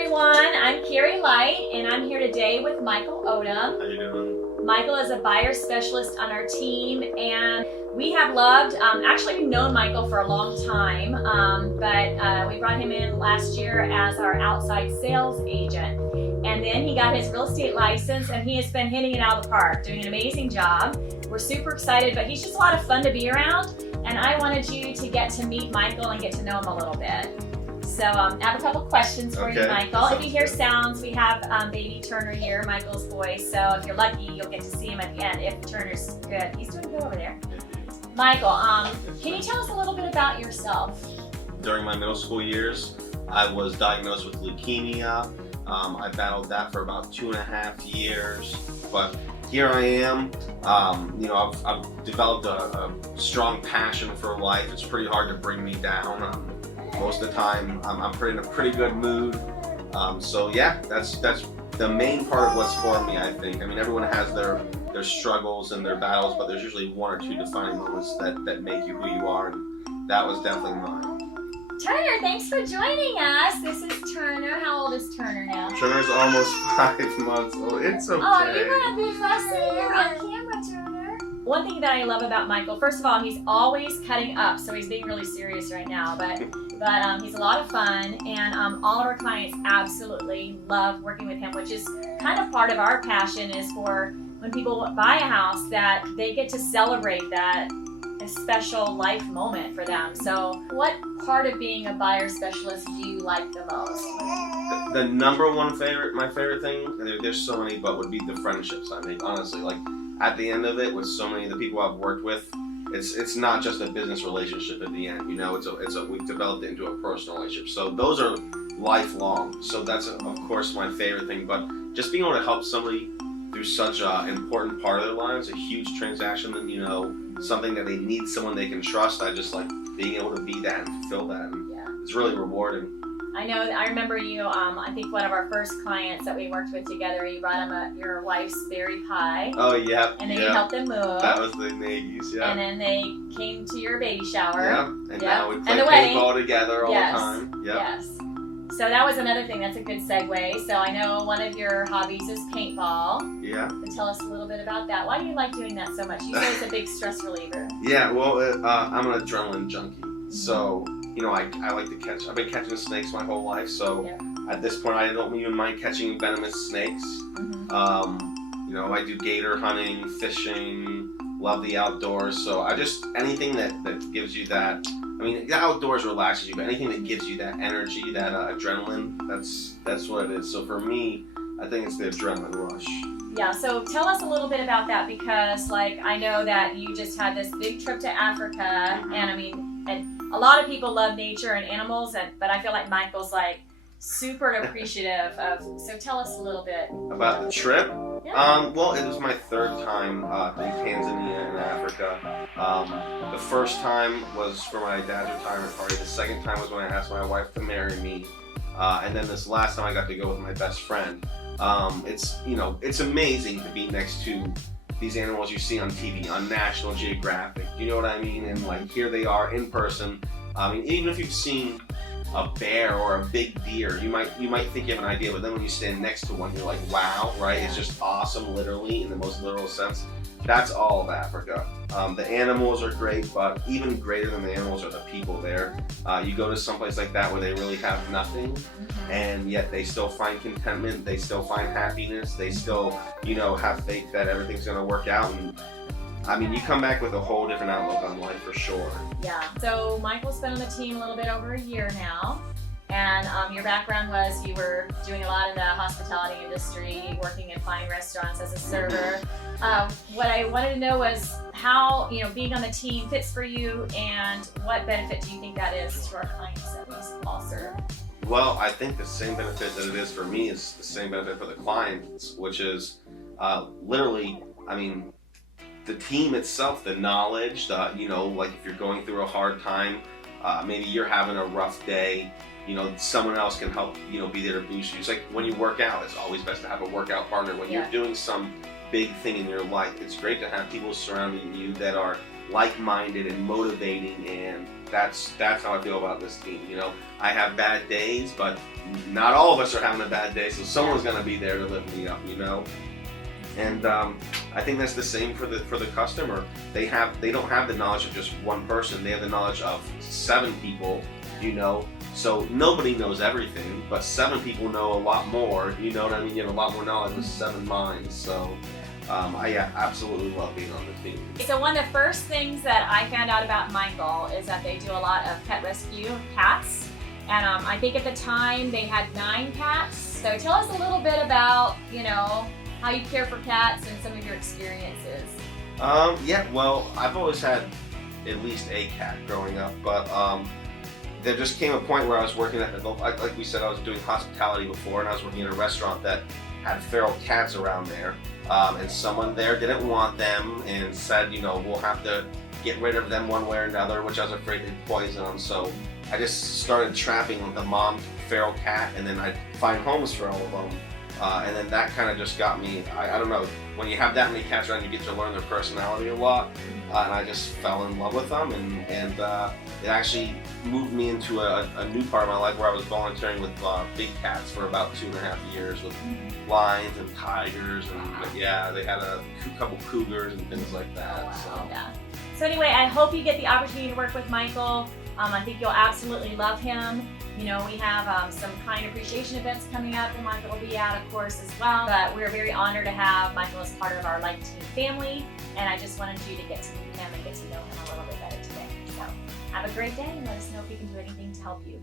Everyone, I'm Carrie Light, and I'm here today with Michael Odom. How you doing? Michael is a buyer specialist on our team, and we have loved, actually we've known Michael for a long time, but we brought him in last year as our outside sales agent. And then he got his real estate license, and he has been hitting it out of the park, doing an amazing job. We're super excited, but he's just a lot of fun to be around, and I wanted you to get to meet Michael and get to know him a little bit. So I have a couple questions for you, Michael. If you hear sounds, we have baby Turner here, Michael's voice. So if you're lucky, you'll get to see him at the end if Turner's good. He's doing good over there. Michael, can you tell us a little bit about yourself? During my middle school years, I was diagnosed with leukemia. I battled that for about 2.5 years, but here I am. I've developed a strong passion for life. It's pretty hard to bring me down. Most of the time, I'm in a pretty good mood. So yeah, that's the main part of what's for me, I think. I mean, everyone has their struggles and their battles, but there's usually one or two defining moments that make you who you are, and that was definitely mine. Turner, thanks for joining us. This is Turner. How old is Turner now? Turner's almost 5 months old. It's okay. Oh, you're gonna be fussy. You're on camera, Turner. One thing that I love about Michael, first of all, he's always cutting up, so he's being really serious right now, but he's a lot of fun, and all of our clients absolutely love working with him, which is kind of part of our passion, is for when people buy a house that they get to celebrate that a special life moment for them. So what part of being a buyer specialist do you like the most? The number one my favorite thing, there's so many, but would be the friendships I make. Honestly, like at the end of it, with so many of the people I've worked with, it's not just a business relationship at the end. You know, we've developed it into a personal relationship. So those are lifelong. So that's of course my favorite thing. But just being able to help somebody through such an important part of their lives, a huge transaction, and something that they need someone they can trust. I just like being able to be that and fulfill that. And it's really rewarding. I remember you, I think one of our first clients that we worked with together, you brought him your wife's berry pie. Oh, yeah. And then you helped them move. That was the Nagy's, yeah. And then they came to your baby shower. Yeah, and now we play paintball together all the time. Yep. Yes. So that was another thing, that's a good segue. So I know one of your hobbies is paintball. Yeah. And tell us a little bit about that. Why do you like doing that so much? You say it's a big stress reliever. Yeah, well, I'm an adrenaline junkie. So, I like to catch. I've been catching snakes my whole life, so at this point I don't even mind catching venomous snakes. Mm-hmm. I do gator hunting, fishing, love the outdoors. So anything that gives you that. I mean, the outdoors relaxes you, but anything that gives you that energy, that adrenaline, that's what it is. So for me, I think it's the adrenaline rush. Yeah, so tell us a little bit about that, because I know that you just had this big trip to Africa, and a lot of people love nature and animals, but I feel like Michael's super appreciative of, so tell us a little bit. About the trip? Yeah. Well, it was my third time in Tanzania and Africa. The first time was for my dad's retirement party. The second time was when I asked my wife to marry me. And then this last time I got to go with my best friend. It's amazing to be next to these animals you see on TV, on National Geographic. You know what I mean? And here they are in person. I mean, even if you've seen a bear or a big deer, you might think you have an idea, but then when you stand next to one, you're like, wow, right? It's just awesome, literally, in the most literal sense. That's all of Africa. The animals are great, but even greater than the animals are the people there. You go to someplace like that where they really have nothing, and yet they still find contentment, they still find happiness, they still, have faith that everything's gonna work out. And I mean, you come back with a whole different outlook on life for sure. Yeah, so Michael's been on the team a little bit over a year now, and your background was you were doing a lot in the hospitality industry, working in fine restaurants as a server. What I wanted to know was how, being on the team fits for you, and what benefit do you think that is to our clients that we all serve? Well, I think the same benefit that it is for me is the same benefit for the clients, which is literally, I mean, the team itself, the knowledge, if you're going through a hard time, maybe you're having a rough day, someone else can help, be there to boost you. It's like when you work out, it's always best to have a workout partner. When you're doing some big thing in your life, it's great to have people surrounding you that are like-minded and motivating, and that's how I feel about this team. You know, I have bad days, but not all of us are having a bad day, so someone's going to be there to lift me up, you know. And I think that's the same for the customer. They don't have the knowledge of just one person. They have the knowledge of 7 people, you know. So nobody knows everything, but 7 people know a lot more. You know what I mean? You have a lot more knowledge with 7 minds. So I absolutely love being on the team. So one of the first things that I found out about Michael is that they do a lot of pet rescue cats. And I think at the time they had 9 cats. So tell us a little bit about, you know, how you care for cats and some of your experiences. Yeah, well, I've always had at least a cat growing up, but there just came a point where I was working at, like we said, I was doing hospitality before, and I was working at a restaurant that had feral cats around there, and someone there didn't want them and said, you know, we'll have to get rid of them one way or another, which I was afraid they'd poison them. So I just started trapping the mom feral cat, and then I'd find homes for all of them. And then that kind of just got me, I don't know, when you have that many cats around, you get to learn their personality a lot. And I just fell in love with them, and it actually moved me into a new part of my life where I was volunteering with big cats for about 2.5 years with lions and tigers, and yeah, they had a couple cougars and things like that. Oh, wow. So. Yeah. So anyway, I hope you get the opportunity to work with Michael. I think you'll absolutely love him. You know, we have some client appreciation events coming up, and Michael will be at, of course, as well. But we're very honored to have Michael as part of our Like Team family, and I just wanted you to get to meet him and get to know him a little bit better today. So have a great day, and let us know if we can do anything to help you.